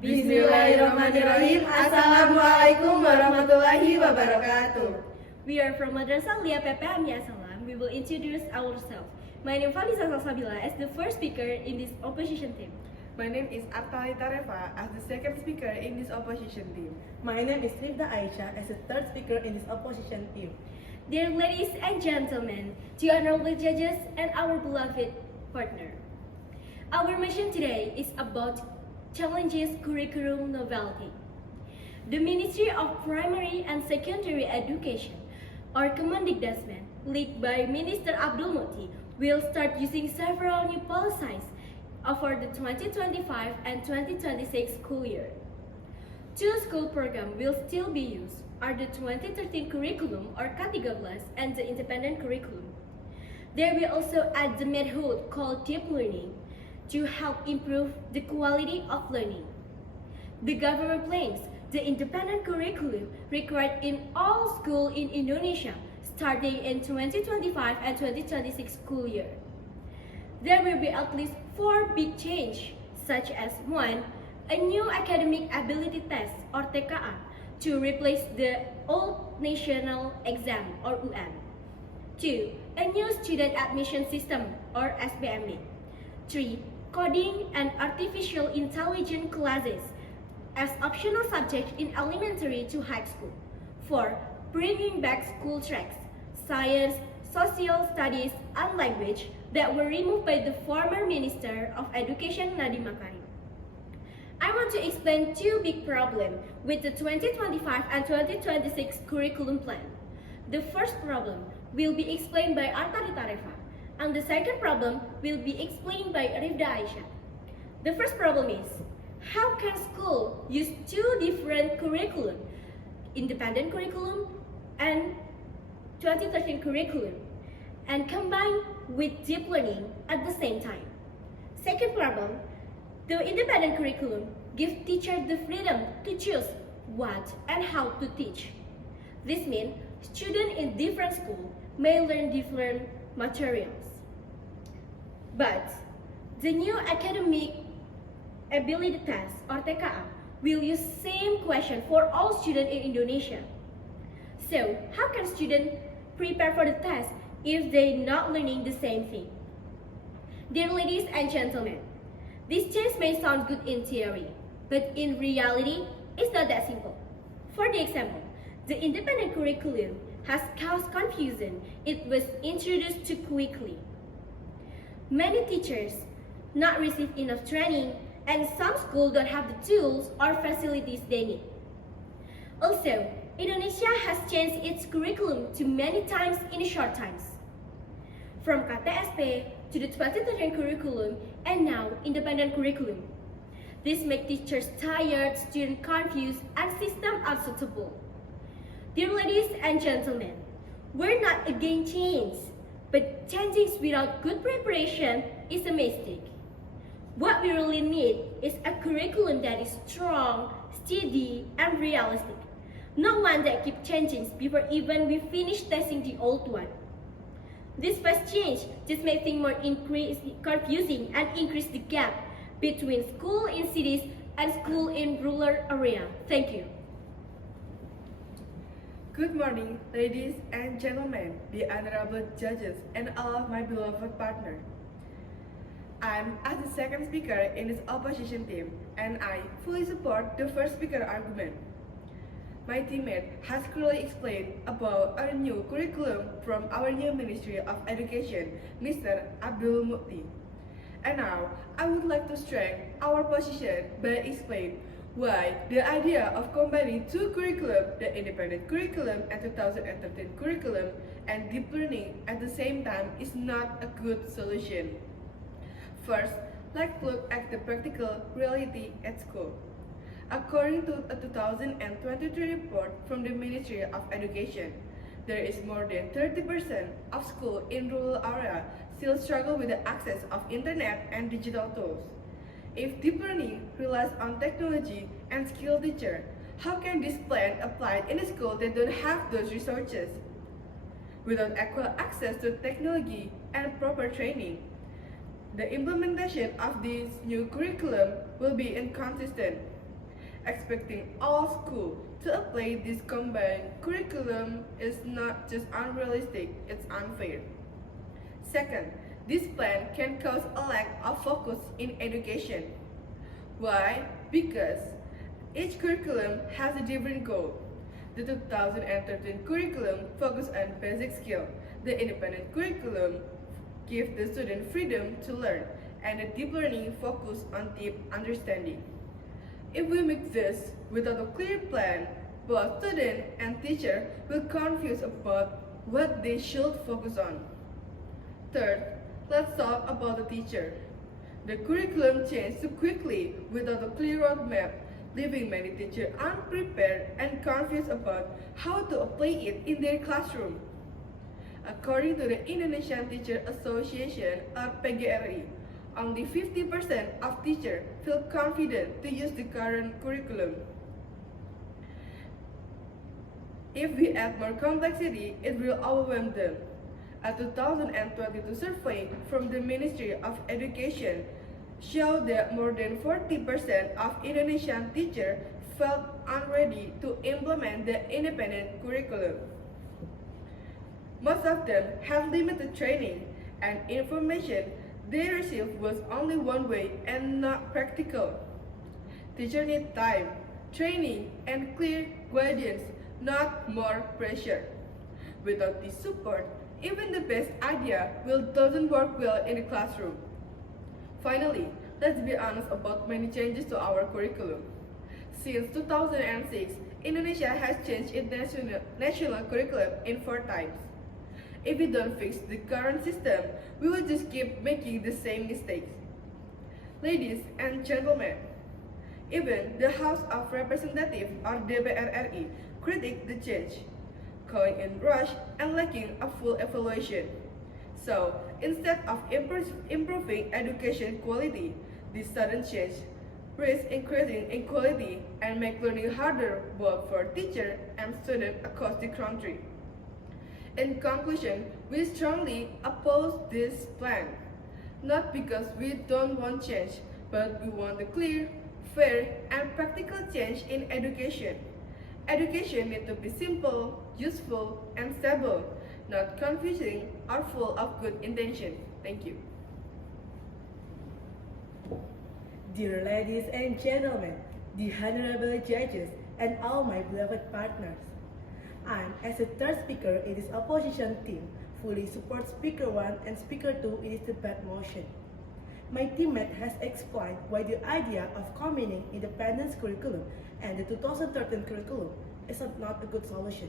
Bismillahirrahmanirrahim. Assalamualaikum warahmatullahi wabarakatuh. We are from Madrasah Ppmi Assalaam. We will introduce ourselves. My name is Valdissa Salsabila as the first speaker in this opposition team. My name is Artalytha Reva as the second speaker in this opposition team. My name is Rifda Aaisyah as the third speaker in this opposition team. Dear ladies and gentlemen, to honorable judges and our beloved partner. Our mission today is about challenges curriculum novelty. The Ministry of Primary and Secondary Education, or Kemendikbudrismen, led by Minister Abdul Muti, will start using several new policies for the 2025 and 2026 school year. Two school programs will still be used, are the 2013 curriculum or K13 and the independent curriculum. They will also add the method called deep learning to help improve the quality of learning. The government plans the independent curriculum required in all schools in Indonesia starting in 2025 and 2026 school year. There will be at least 4 big changes, such as 1. A new academic ability test or TKA to replace the old national exam or UN. 2. A new student admission system or SBME. 3. Coding and artificial intelligence classes as optional subjects in elementary to high school. 4. Bringing back school tracks, science, social studies, and language that were removed by the former Minister of Education Nadiem Makarim. I want to explain 2 big problems with the 2025 and 2026 curriculum plan. The first problem will be explained by Artalytha Reva, and the second problem will be explained by Rifda Aaisyah. The first problem is, how can school use 2 different curriculum, independent curriculum and 2013 curriculum, and combine with deep learning at the same time? Second problem, the independent curriculum gives teachers the freedom to choose what and how to teach. This means students in different schools may learn different materials. But the new academic ability test or TKA will use same question for all students in Indonesia. So how can students prepare for the test if they're not learning the same thing? Dear ladies and gentlemen, this change may sound good in theory, but in reality, it's not that simple. For the example, the independent curriculum has caused confusion. It was introduced too quickly. Many teachers not receive enough training, and some schools don't have the tools or facilities they need. Also, Indonesia has changed its curriculum too many times in short times. From KTSP to the 2013 curriculum and now independent curriculum. This makes teachers tired, students confused, and system unsuitable. Dear ladies and gentlemen, we're not against change, but changing without good preparation is a mistake. What we really need is a curriculum that is strong, steady, and realistic. Not one that keeps changing before even we finish testing the old one. This fast change just makes things more confusing and increase the gap between school in cities and school in rural area. Thank you. Good morning, ladies and gentlemen, the honorable judges, and all of my beloved partners. I'm as the second speaker in this opposition team, and I fully support the first speaker argument. My teammate has clearly explained about our new curriculum from our new Ministry of Education, Mr. Abdul Muti. And now, I would like to strengthen our position by explaining why the idea of combining 2 curriculum, the independent curriculum and 2013 curriculum, and deep learning at the same time is not a good solution. First, let's look at the practical reality at school. According to a 2023 report from the Ministry of Education, there is more than 30% of schools in rural areas still struggle with the access of internet and digital tools. If deep learning relies on technology and skilled teachers, how can this plan apply in a school that don't have those resources? Without equal access to technology and proper training, the implementation of this new curriculum will be inconsistent. Expecting all schools to apply this combined curriculum is not just unrealistic, it's unfair. Second, this plan can cause a lack of focus in education. Why? Because each curriculum has a different goal. The 2013 curriculum focuses on basic skill. The independent curriculum gives the student freedom to learn, and the deep learning focus on deep understanding. If we make this without a clear plan, both student and teacher will confuse about what they should focus on. Third, let's talk about the teacher. The curriculum changed too quickly without a clear roadmap, leaving many teachers unprepared and confused about how to apply it in their classroom. According to the Indonesian Teacher Association or PGRI, only 50% of teachers feel confident to use the current curriculum. If we add more complexity, it will overwhelm them. A 2022 survey from the Ministry of Education showed that more than 40% of Indonesian teachers felt unready to implement the independent curriculum. Most of them have limited training, and information they received was only one way and not practical. Teachers need time, training, and clear guidance, not more pressure. Without this support, even the best idea doesn't work well in the classroom. Finally, let's be honest about many changes to our curriculum. Since 2006, Indonesia has changed its national curriculum in 4 times. If we don't fix the current system, we will just keep making the same mistakes. Ladies and gentlemen, even the House of Representatives or DPR RI critique the change, calling it rushed and lacking a full evaluation. So, instead of improving education quality, this sudden change risks increasing inequality and make learning harder both for teachers and students across the country. In conclusion, we strongly oppose this plan, not because we don't want change, but we want a clear, fair, and practical change in education. Education needs to be simple, useful, and stable, not confusing or full of good intention. Thank you. Dear ladies and gentlemen, the honorable judges, and all my beloved partners, I, as a third speaker in this opposition team, fully support Speaker 1 and Speaker 2 in this debate motion. My teammate has explained why the idea of combining independence curriculum and the 2013 curriculum is not a good solution.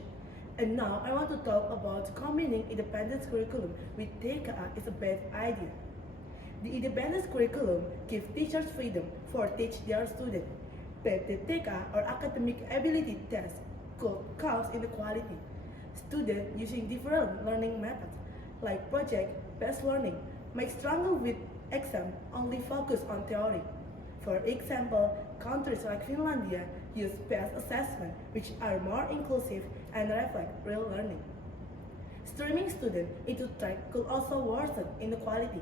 And now I want to talk about combining independence curriculum with TKA is a bad idea. The independence curriculum gives teachers freedom for teach their students, but the TKA or academic ability test could cause inequality. Students using different learning methods like project-based learning might struggle with exam only focus on theory. For example, countries like Finland use past assessment, which are more inclusive and reflect real learning. Streaming students into track could also worsen inequality.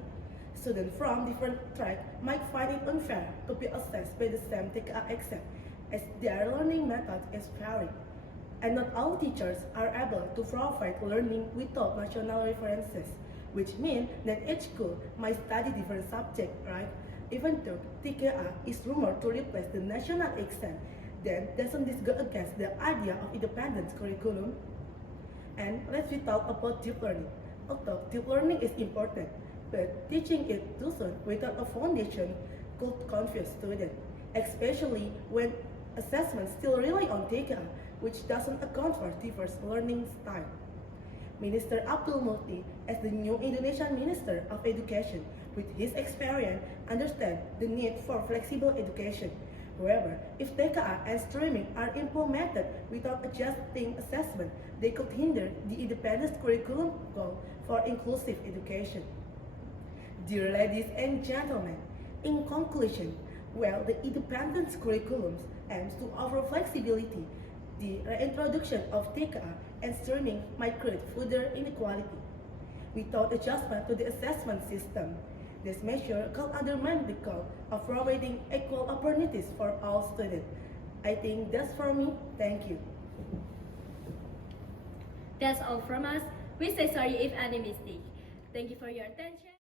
Students from different tracks might find it unfair to be assessed by the same TKA exam, as their learning method is varied. And not all teachers are able to provide learning without national references, which means that each school might study different subjects, right? Even though TKA is rumored to replace the national exam, then doesn't this go against the idea of independence curriculum? And let's talk about deep learning. Although deep learning is important, but teaching it too soon without a foundation could confuse students, especially when assessments still rely on TKA, which doesn't account for diverse learning style. Minister Abdul Mukti, as the new Indonesian Minister of Education, with his experience, understands the need for flexible education. However, if TKA and streaming are implemented without adjusting assessment, they could hinder the independent curriculum goal for inclusive education. Dear ladies and gentlemen, in conclusion, while the independent curriculum aims to offer flexibility, the reintroduction of TKA and streaming might create further inequality. Without adjustment to the assessment system, this measure could undermine the goal of providing equal opportunities for all students. I think that's for me. Thank you. That's all from us. We say sorry if any mistake. Thank you for your attention.